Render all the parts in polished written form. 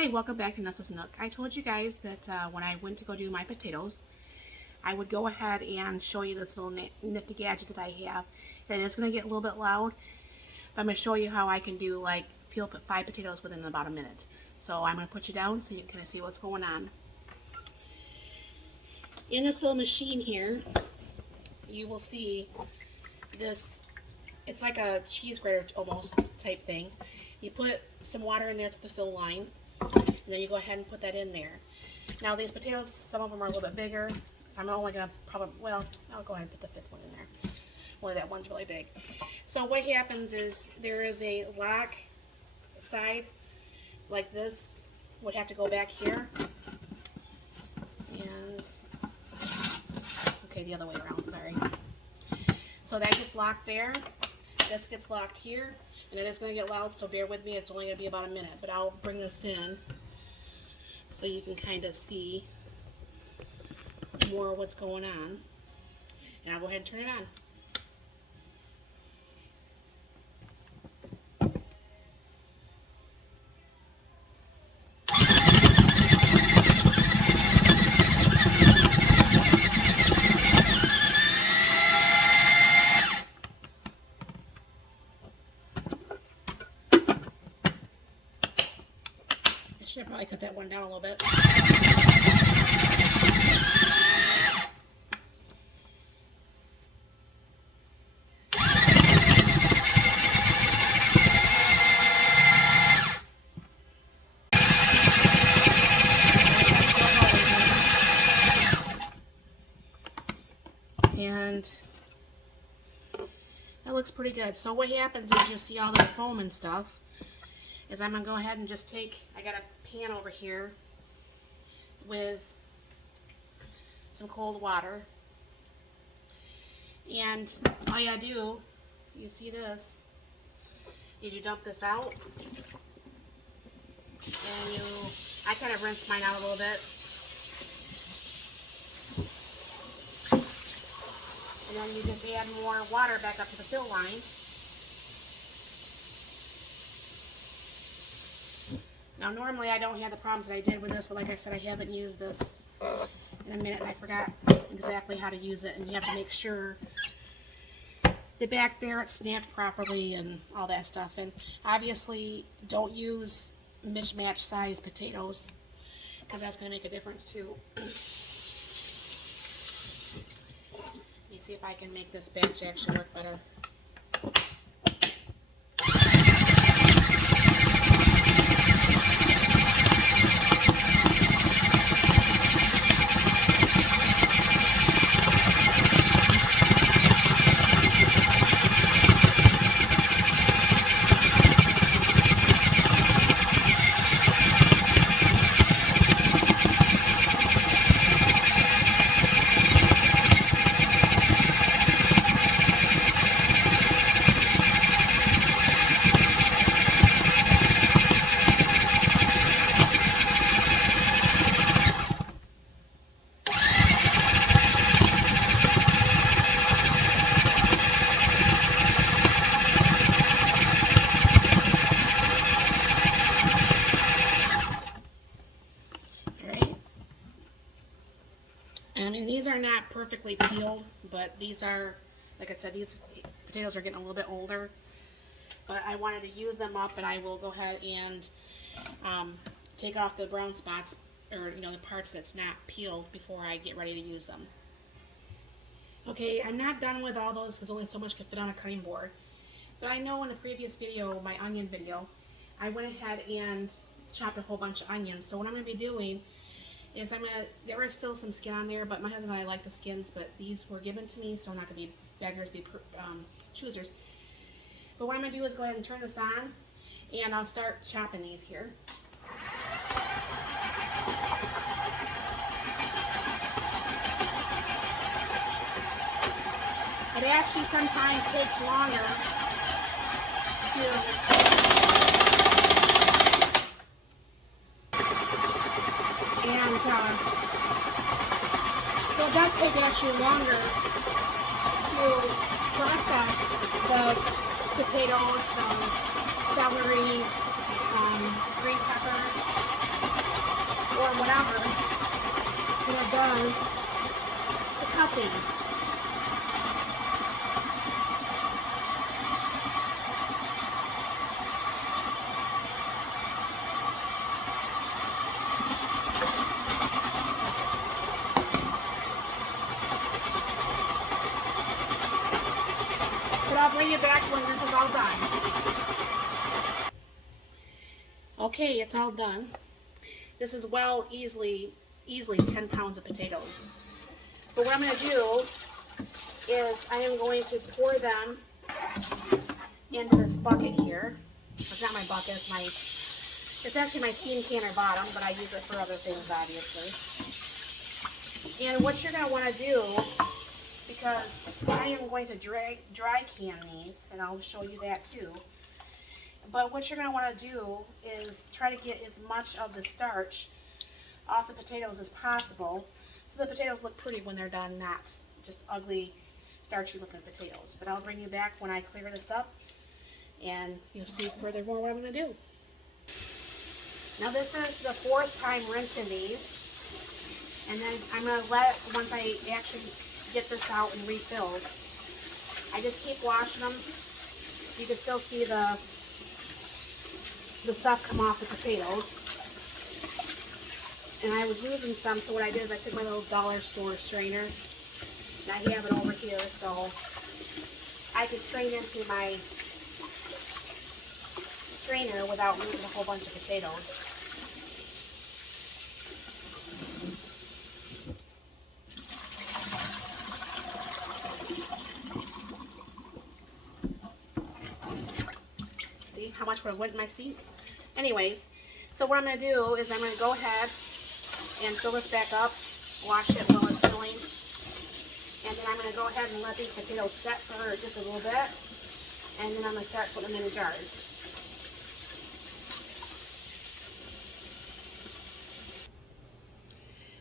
Hi, welcome back to Nestle's Nook. I told you guys that when I went to go do my potatoes, I would go ahead and show you this little nifty gadget that I have. It is going to get a little bit loud, but I'm going to show you how I can do like peel 5 potatoes within about a minute. So I'm going to put you down so you can kind of see what's going on. In this little machine here, you will see this, it's like a cheese grater almost type thing. You put some water in there to the fill line, and then you go ahead and put that in there. Now these potatoes, some of them are a little bit bigger. I'm only going to probably, well, I'll go ahead and put the 5th one in there. Only that one's really big. So what happens is there is a lock side like this. Would have to go back here. And, okay, the other way around, sorry. So that gets locked there. This gets locked here. And it is going to get loud, so bear with me. It's only going to be about a minute. But I'll bring this in so you can kind of see more what's going on. And I'll go ahead and turn it on. I should probably cut that one down a little bit. And that looks pretty good. So what happens is you see all this foam and stuff, is I'm going to go ahead and just take, I got a pan over here with some cold water. And all you gotta do, you see this, is you dump this out. And I kind of rinse mine out a little bit. And then you just add more water back up to the fill line. Now normally I don't have the problems that I did with this, but like I said, I haven't used this in a minute and I forgot exactly how to use it. And you have to make sure that back there it's snapped properly and all that stuff. And obviously don't use mismatched size potatoes because that's going to make a difference too. Let me see if I can make this batch actually work better. I mean, these are not perfectly peeled, but these are, like I said, these potatoes are getting a little bit older. But I wanted to use them up, and I will go ahead and take off the brown spots, or the parts that's not peeled before I get ready to use them. Okay, I'm not done with all those because only so much can fit on a cutting board. But I know in a previous video, my onion video, I went ahead and chopped a whole bunch of onions. So what I'm going to be doing is there is still some skin on there, but my husband and I like the skins, but these were given to me, so I'm not going to be beggars, be choosers. But what I'm going to do is go ahead and turn this on, and I'll start chopping these here. It actually sometimes takes longer to so it does take actually longer to process the potatoes, the celery, green peppers, whatever that it does to cut these. But I'll bring you back when this is all done. Okay, it's all done. This is easily 10 pounds of potatoes. But what I'm going to do is I am going to pour them into this bucket here. It's not my bucket, it's actually my steam canner bottom, but I use it for other things, obviously. And what you're going to want to do, because I am going to dry can these, and I'll show you that too. But what you're going to want to do is try to get as much of the starch off the potatoes as possible, so the potatoes look pretty when they're done, not just ugly, starchy looking potatoes. But I'll bring you back when I clear this up, and you'll see furthermore what I'm going to do. Now this is the 4th time rinsing these, and then I'm going to once I actually get this out and refilled, I just keep washing them. You can still see the stuff come off the potatoes. And I was losing some, so what I did is I took my little dollar store strainer, and I have it over here so I can strain into my strainer without losing a whole bunch of potatoes. See how much would have went in my sink? Anyways, so what I'm going to do is I'm going to go ahead and fill this back up, wash it while it's filling, and then I'm going to go ahead and let these potatoes set for just a little bit, and then I'm going to start putting them in the jars.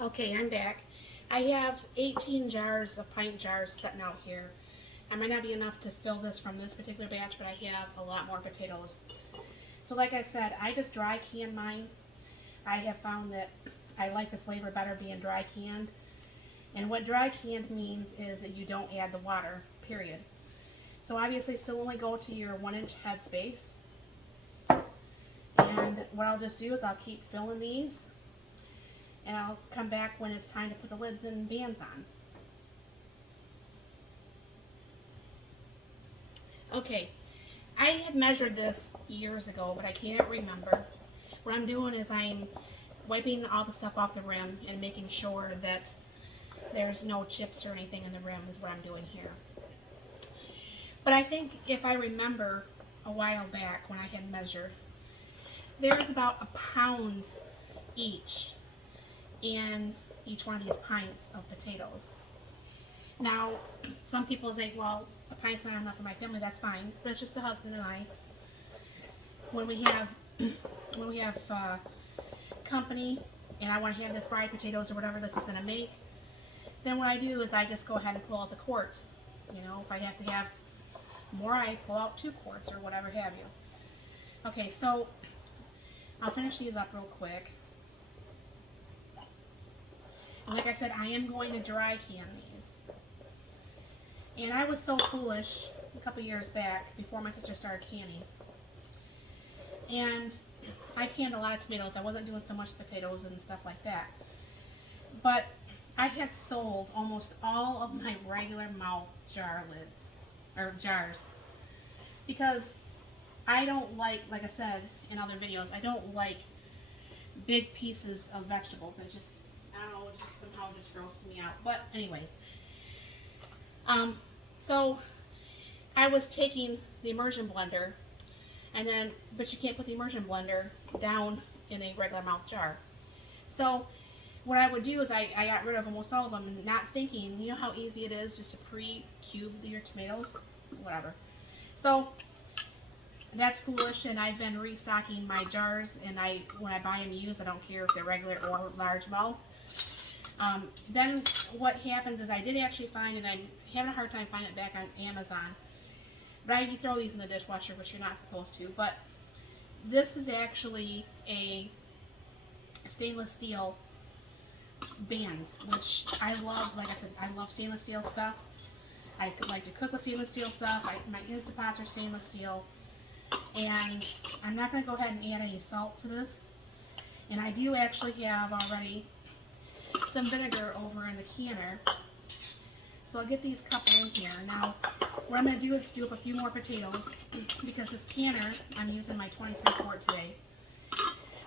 Okay, I'm back. I have 18 jars of pint jars sitting out here. I might not be enough to fill this from this particular batch, but I have a lot more potatoes. So like I said, I just dry can mine. I have found that I like the flavor better being dry canned. And what dry canned means is that you don't add the water, period. So obviously still only go to your 1-inch headspace. And what I'll just do is I'll keep filling these, and I'll come back when it's time to put the lids and bands on. Okay, I had measured this years ago, but I can't remember. What I'm doing is I'm wiping all the stuff off the rim and making sure that there's no chips or anything in the rim is what I'm doing here. But I think if I remember a while back when I had measured, there is about a pound each in each one of these pints of potatoes. Now, some people say, well, a pint's not enough for my family. That's fine, but it's just the husband and I. When we have company and I want to have the fried potatoes or whatever this is going to make, then what I do is I just go ahead and pull out the quarts. You know, if I have to have more, I pull out 2 quarts or whatever have you. Okay, so I'll finish these up real quick. And like I said, I am going to dry can these. And I was so foolish a couple years back, before my sister started canning. And I canned a lot of tomatoes. I wasn't doing so much potatoes and stuff like that. But I had sold almost all of my regular mouth jar lids, or jars. Because I don't like I said in other videos, I don't like big pieces of vegetables. It just, I don't know, it just somehow just grosses me out. But anyways, so I was taking the immersion blender, and then, but you can't put the immersion blender down in a regular mouth jar. So what I would do is I got rid of almost all of them, not thinking, you know how easy it is just to pre-cube your tomatoes? Whatever. So that's foolish, and I've been restocking my jars, and when I buy them used, I don't care if they're regular or large mouth. Then what happens is I did actually find, and I'm having a hard time finding it back on Amazon, but you throw these in the dishwasher, which you're not supposed to, but this is actually a stainless steel band, which I love. Like I said, I love stainless steel stuff. I like to cook with stainless steel stuff. My Instant Pots are stainless steel. And I'm not going to go ahead and add any salt to this. And I do actually have already some vinegar over in the canner. So I'll get these couple in here. Now, what I'm going to do is do up a few more potatoes because this canner, I'm using my 23 quart today,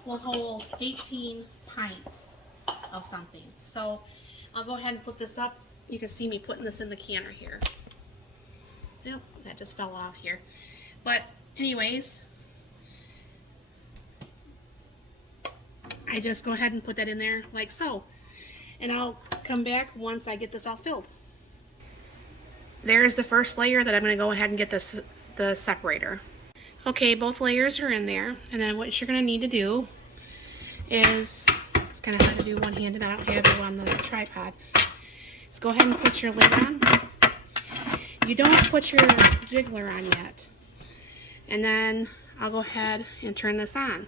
will hold 18 pints of something. So I'll go ahead and flip this up. You can see me putting this in the canner here. Nope, that just fell off here. But anyways, I just go ahead and put that in there like so. And I'll come back once I get this all filled. There's the first layer that I'm going to go ahead and get the separator. Okay, both layers are in there. And then what you're going to need to do is, it's kind of hard to do one-handed, I don't have you on the tripod. Let's go ahead and put your lid on. You don't put your jiggler on yet. And then I'll go ahead and turn this on.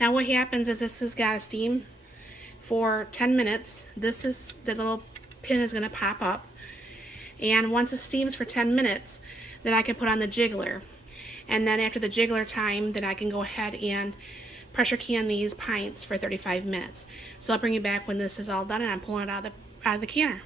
Now what happens is this has got to steam for 10 minutes. This is, the little pin is going to pop up. And once it steams for 10 minutes, then I can put on the jiggler. And then after the jiggler time, then I can go ahead and pressure can these pints for 35 minutes. So I'll bring you back when this is all done and I'm pulling it out of the canner.